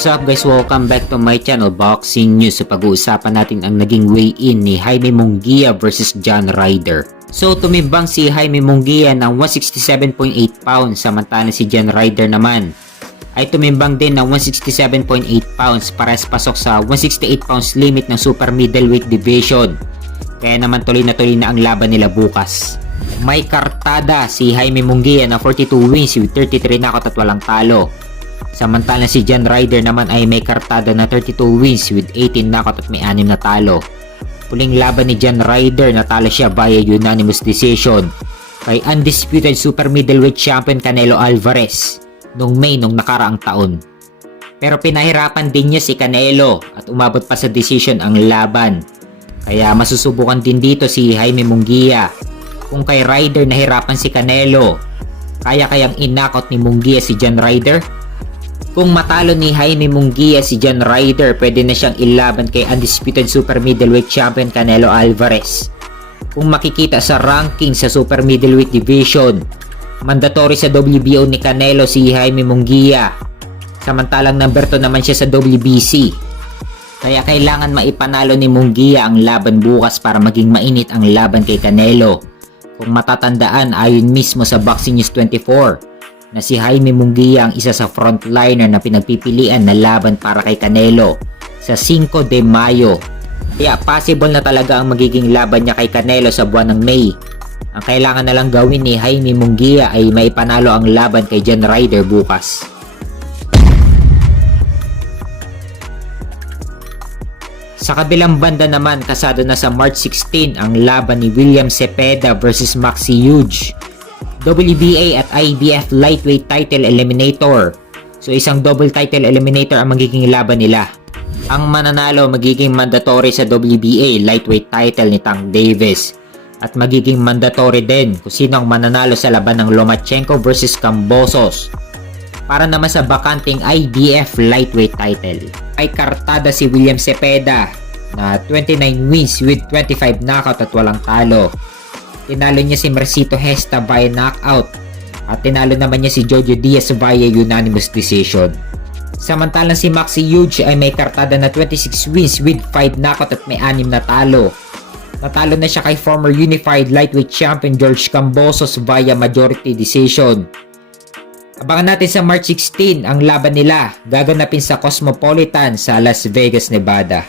What's up guys, welcome back to my channel Boxing News. So pag-uusapan natin ang naging weigh-in ni Jaime Munguia versus John Ryder. So tumimbang si Jaime Munguia ng 167.8 pounds, samantalang si John Ryder naman ay tumimbang din ng 167.8 pounds, parehas pasok sa 168 pounds limit ng super middleweight division. Kaya naman tuloy na ang laban nila bukas. May kartada si Jaime Munguia na 42 wins with 33 knockout at walang talo. Samantalang si John Ryder naman ay may kartada na 32 wins with 18 knockout at may 6 na talo. Huling laban ni John Ryder, natalo siya via unanimous decision kay undisputed super middleweight champion Canelo Alvarez noong May nung nakaraang taon. Pero pinahirapan din niya si Canelo at umabot pa sa decision ang laban. Kaya masusubukan din dito si Jaime Munguia. Kung kay Ryder nahirapan si Canelo, kayang in-knockout ni Munguia si John Ryder? Kung matalo ni Jaime Munguia si John Ryder, pwede na siyang ilaban kay undisputed super middleweight champion Canelo Alvarez. Kung makikita sa ranking sa super middleweight division, mandatory sa WBO ni Canelo si Jaime Munguia, samantalang number 2 naman siya sa WBC. Kaya kailangan maipanalo ni Munguia ang laban bukas para maging mainit ang laban kay Canelo. Kung matatandaan, ayon mismo sa Boxing News 24, na si Jaime Munguia ang isa sa frontliner na pinagpipilian na laban para kay Canelo sa 5 de Mayo. Kaya possible na talaga ang magiging laban niya kay Canelo sa buwan ng May. Ang kailangan na lang gawin ni Jaime Munguia ay maipanalo ang laban kay John Ryder bukas. Sa kabilang banda naman, kasado na sa March 16 ang laban ni William Zepeda versus Maxi Huge, WBA at IBF lightweight title eliminator. So isang double title eliminator ang magiging laban nila. Ang mananalo magiging mandatory sa WBA lightweight title ni Tank Davis at magiging mandatory din kung sino ang mananalo sa laban ng Lomachenko versus Kambosos para naman sa bakanting IBF lightweight title. Ay kartada si William Zepeda na 29 wins with 25 knockout at walang talo. Tinalo niya si Mercito Hesta via knockout at tinalo naman niya si Jojo Diaz via unanimous decision. Samantalang si Maxi Huge ay may kartada na 26 wins with 5 knockout at may 6 na talo. Natalo na siya kay former unified lightweight champion George Kambosos via majority decision. Abangan natin sa March 16 ang laban nila, gaganapin sa Cosmopolitan sa Las Vegas, Nevada.